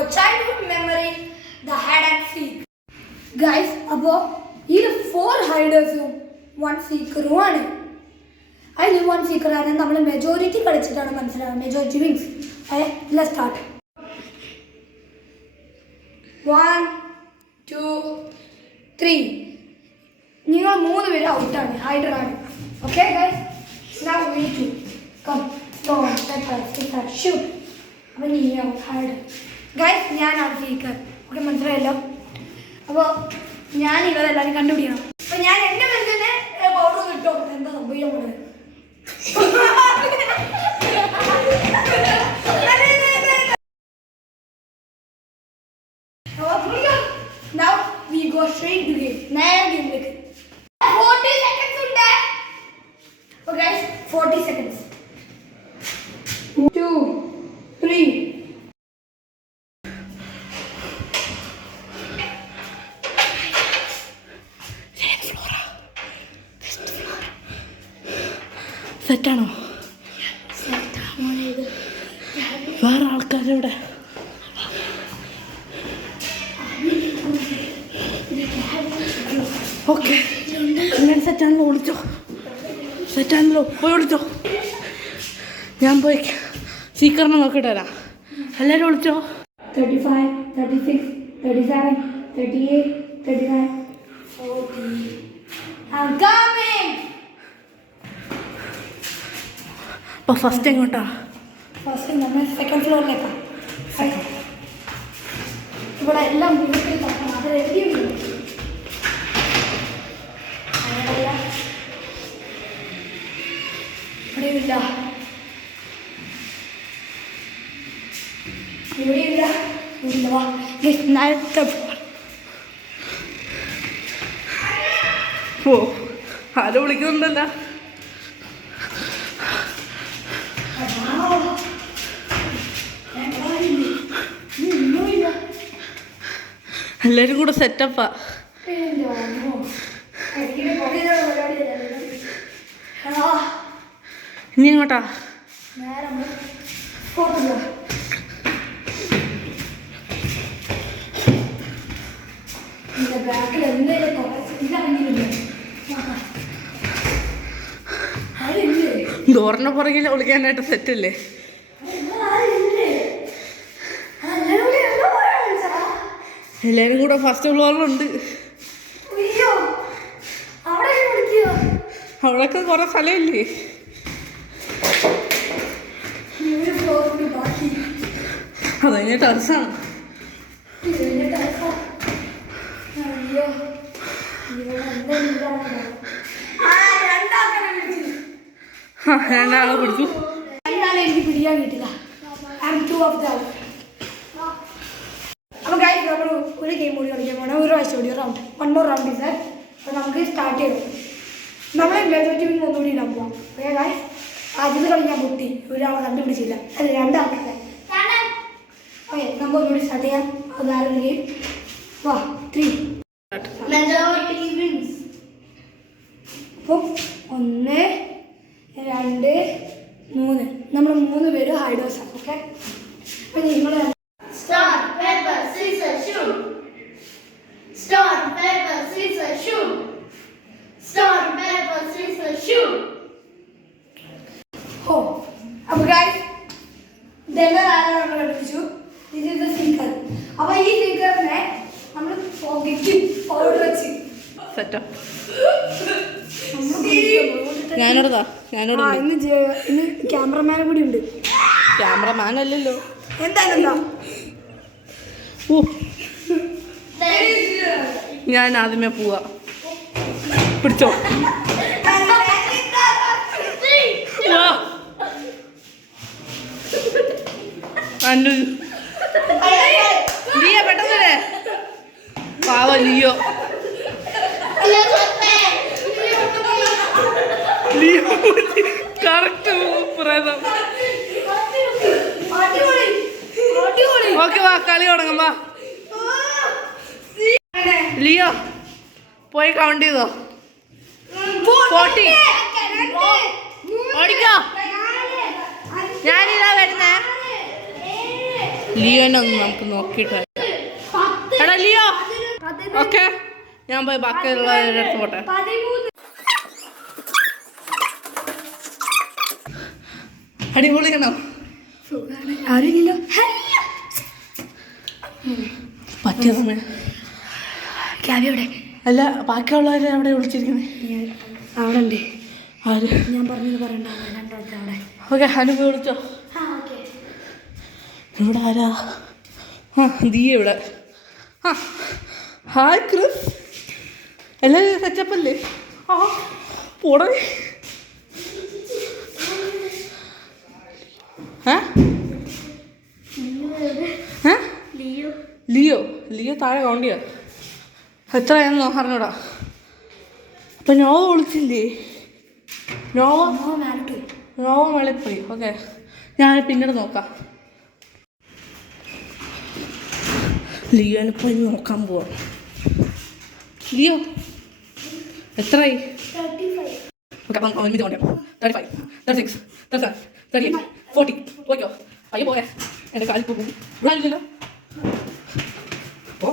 our childhood memory, the hide and seek. Guys, അപ്പോൾ ഈ 4 ഹൈഡേഴ്സും 1 സീക്കറും ആണ്. അതിൽ 1 സീക്കർ ആണ് നമ്മൾ മെജോറിറ്റി കളിച്ചിട്ടാണ് മനസ്സിലാവുന്നത്. Majority wins. Let's start. 1 2 3. നിങ്ങൾ 3 പേര് ഔട്ടാണ്, ഹൈഡർ ആണ്. Okay guys, now we need to come stone paper shoot. അപ്പോൾ നീ ഹൈഡർ. ഗൈസ്, ഞാനാണ് സീക്കർ. ഓക്കെ, മനസ്സിലായല്ലോ. അപ്പോൾ ഞാൻ ഇവരെല്ലാവരും കണ്ടുപിടിക്കണം. അപ്പോൾ ഞാൻ എൻ്റെ മനസ്സിനെ പൗഡർ കിട്ടും. എന്താ സംഭവിക്കുന്നത്? Now we go straight to game. നേരെ ഗെയിമിലേക്ക്. 40 seconds ഉണ്ട്. So guys, 40 seconds. 2 3. സെറ്റാണോ? വേറെ ആൾക്കാരിവിടെ. ഓക്കെ, അങ്ങനെ സെറ്റാണല്ലോ. വിളിച്ചോ, സെറ്റാണല്ലോ, പോയി വിളിച്ചോ. ഞാൻ പോയി സീക്കറിനെ നോക്കിയിട്ട് വരാം. എല്ലാവരും വിളിച്ചോ. 35 36 37 38 39 40. I'm coming. അപ്പോൾ ഫസ്റ്റ് എങ്ങോട്ടാ? ഫസ്റ്റ് നമ്മൾ സെക്കൻഡ് ഫ്ലോറിലേക്കാണ്. ഇവിടെ എല്ലാം അത് റെഡിയുണ്ട്. ഇവിടെയില്ല, ഇവിടെയില്ല, നേരത്തെ ഓ, ആരോ വിളിക്കുന്നുണ്ടല്ലോ. എല്ലാവരും കൂടെ സെറ്റപ്പാ. ഇനി എങ്ങോട്ടാ? ഡോറിന്റെ പുറകിൽ വിളിക്കാനായിട്ട് സെറ്റല്ലേ? എല്ലാവരും കൂടെ ഫസ്റ്റ് ഫ്ലോറിലുണ്ട്. അവിടെയൊക്കെ കുറെ സ്ഥലമില്ലേ? അതങ്ങനെ ടെറസാണ്. രണ്ടാളെ പിടിച്ചു. എനിക്ക് പിടിക്കാൻ കിട്ടില്ല. അപ്പോൾ ഗൈസ്, നമ്മൾ ഒരു ഗെയിം കൂടി കളിക്കാൻ പോകണം. ഒരു പ്രാവശ്യം കൂടി റൗണ്ട്, 1 more round സാർ. അപ്പോൾ നമുക്ക് സ്റ്റാർട്ട് ചെയ്യണം. നമ്മൾ മെജോറിറ്റി വിൻ ഒന്നുകൂടി ഇടാൻ പോവാം. ഓക്കെ ഗൈസ്, ആദ്യത്തെ കളി ഞാൻ പൊട്ടി, ഒരാളെ കണ്ടുപിടിച്ചില്ല. അല്ല, 2 ആൾക്കാരെ. ഓക്കെ, നമുക്ക് ഒന്നുകൂടി സ്റ്റാർട്ട് ചെയ്യാം. അതാരും ഗെയിം. വാ, 3. Majority wins. അപ്പോൾ 1 2 3. നമ്മൾ 3 പേര് ഹൈഡേഴ്സാണ്. ഓക്കെ, അപ്പോൾ നിങ്ങൾ Stone, paper, scissors, shoot. Stone, paper, scissors, shoot. Stone, paper, scissors, shoot. Oh, അപ്പോൾ ഗൈസ്, ഇതെല്ലാം ആരാണ് നമ്മൾ കണ്ടുപിടിച്ചു. This is the seeker. അപ്പോൾ ഈ സീക്കറിനെ നമ്മൾ പോക്കറ്റ് പൗഡർ വെച്ച് സെറ്റാ. ഞാനോടതാ, ഞാനോട്. ഇന്ന് ക്യാമറമാനും കൂടി ഉണ്ട്. ക്യാമറമാൻ അല്ലല്ലോ. എന്തായാലും ഓ, ഞാൻ ആദ്യമേ പോവാ. പിടിച്ചോ. ലിയോ പെട്ടെന്നല്ലേ. പാവ ലിയോ. ലിയോ കറക്റ്റ് പ്രേതം. ഓക്കെ, വാ കളി തുടങ്ങാം. വാ ലിയോ, പോയി കൗണ്ട് ചെയ്തോ. 40. ഓടിക്കോ. ഞാനിതാ വരുന്നേ. ലിയോനെ ഒന്ന് നമുക്ക് നോക്കിയിട്ട് വരാം. എടാ ലിയോ, ഓക്കെ ഞാൻ പോയി ബാക്കിയുള്ളവരുടെ അടുത്ത് പോട്ടെ. അടിപൊളിയാണോ? ആരുമില്ലല്ലോ. പറ്റിയ സമയം ക്യാബിയുടെ അല്ല, ബാക്കിയുള്ളവരെ അവിടെ വിളിച്ചിരിക്കുന്നത് അവിടെ ഉണ്ട്. ആര്? ഞാൻ പറഞ്ഞത് പറയണ്ട, അവിടെ. ഓക്കെ, അനുഭവം വിളിച്ചോ. ഇവിടെ ആരാ? ആ ദീ ഇവിടെ. ആ ഹായ് ക്രിസ്, എല്ലാവരും സെറ്റപ്പ് അല്ലേ? ആ പോടേ. ലിയോ ലിയോ താഴെ കൗണ്ട് ചെയ്യാം. എത്രയാണെന്ന് അറിഞ്ഞൂടാ. അപ്പം നോവ വിളിച്ചില്ലേ? നോവ മേളിൽ പോയി. ഓക്കെ, ഞാൻ പിന്നീട് നോക്കാം. ലിയോനെ പോയി നോക്കാൻ പോവാം. ലിയോ എത്രയായി? ഓക്കെ, അപ്പം ഒരുമിച്ച് കൊണ്ടേ 35, 36, 37, 38, 40. പോയിക്കോ, പയ്യെ പോയേ. എൻ്റെ കാലിൽ പോകും. ഇവിടെ ഇല്ലല്ലോ. ഓ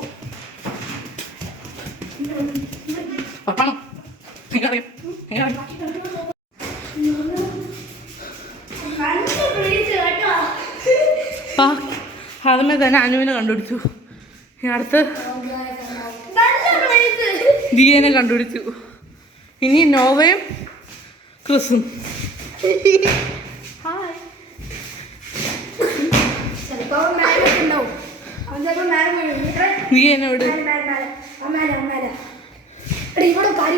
പണം എങ്ങനെ ആ ആദ്യമേ തന്നെ അനുവിനെ കണ്ടുപിടിച്ചു. ഇനി അടുത്ത് ദിയനെ കണ്ടുപിടിച്ചു. ഇനി നോവയും ക്രിസും. ദിയനോട്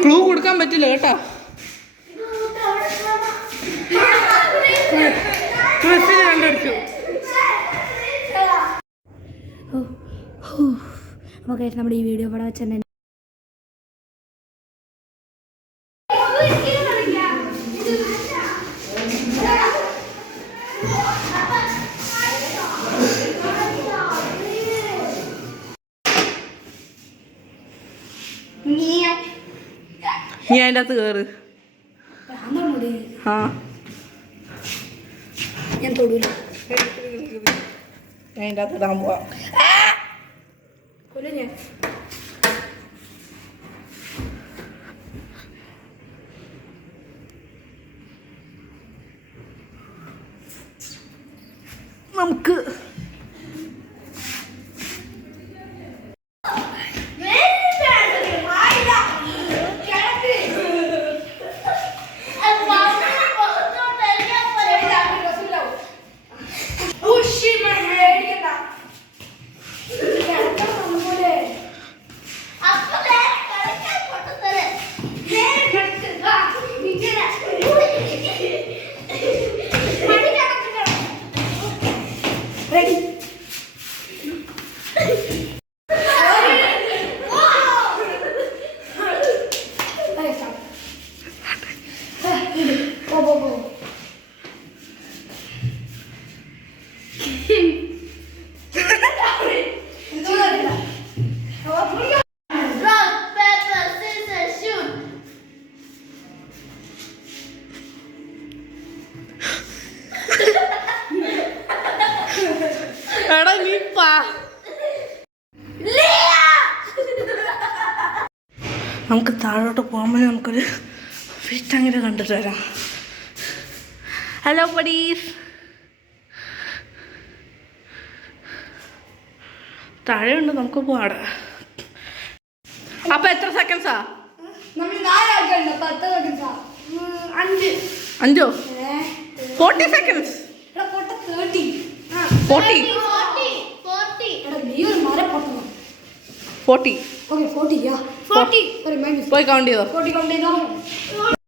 ക്ലൂ കൊടുക്കാൻ പറ്റില്ല കേട്ടാ. ക്രിസിനെ കണ്ടുപിടിച്ചു. ഓക്കെ, നമ്മുടെ ഈ വീഡിയോ ഇവിടെ വെച്ച് തന്നെ നീ അതിൻ്റെ അകത്ത് കയറ്. ആ ഞാൻ തൊടൂല. ഞാൻ അതിൻ്റെ അകത്ത് ഇടാൻ പോവാം. കൊല്ലം ഞാൻ നമുക്ക് എടാ നീ നമുക്ക് താഴോട്ട് പോകുമ്പോൾ നമുക്കൊരു ഫിഷ് ടാങ്കിനെ കണ്ടിട്ട് വരാം. ഹലോ ബഡീസ്, താഴെയുണ്ട്, നമുക്ക് പോവാടെ. അപ്പൊ എത്ര സെക്കൻഡ്സാ? നമ്മൾ 4 ആൾക്കാരുണ്ട്. 10 സെക്കൻഡ്സാ. 5 40 സെക്കൻഡ്സ്. 30. 40 40 Okay, 40. Yeah. 40. Sorry, പോയി കൗണ്ട് ചെയ്തോ. 40 കൗണ്ട് ചെയ്തോ.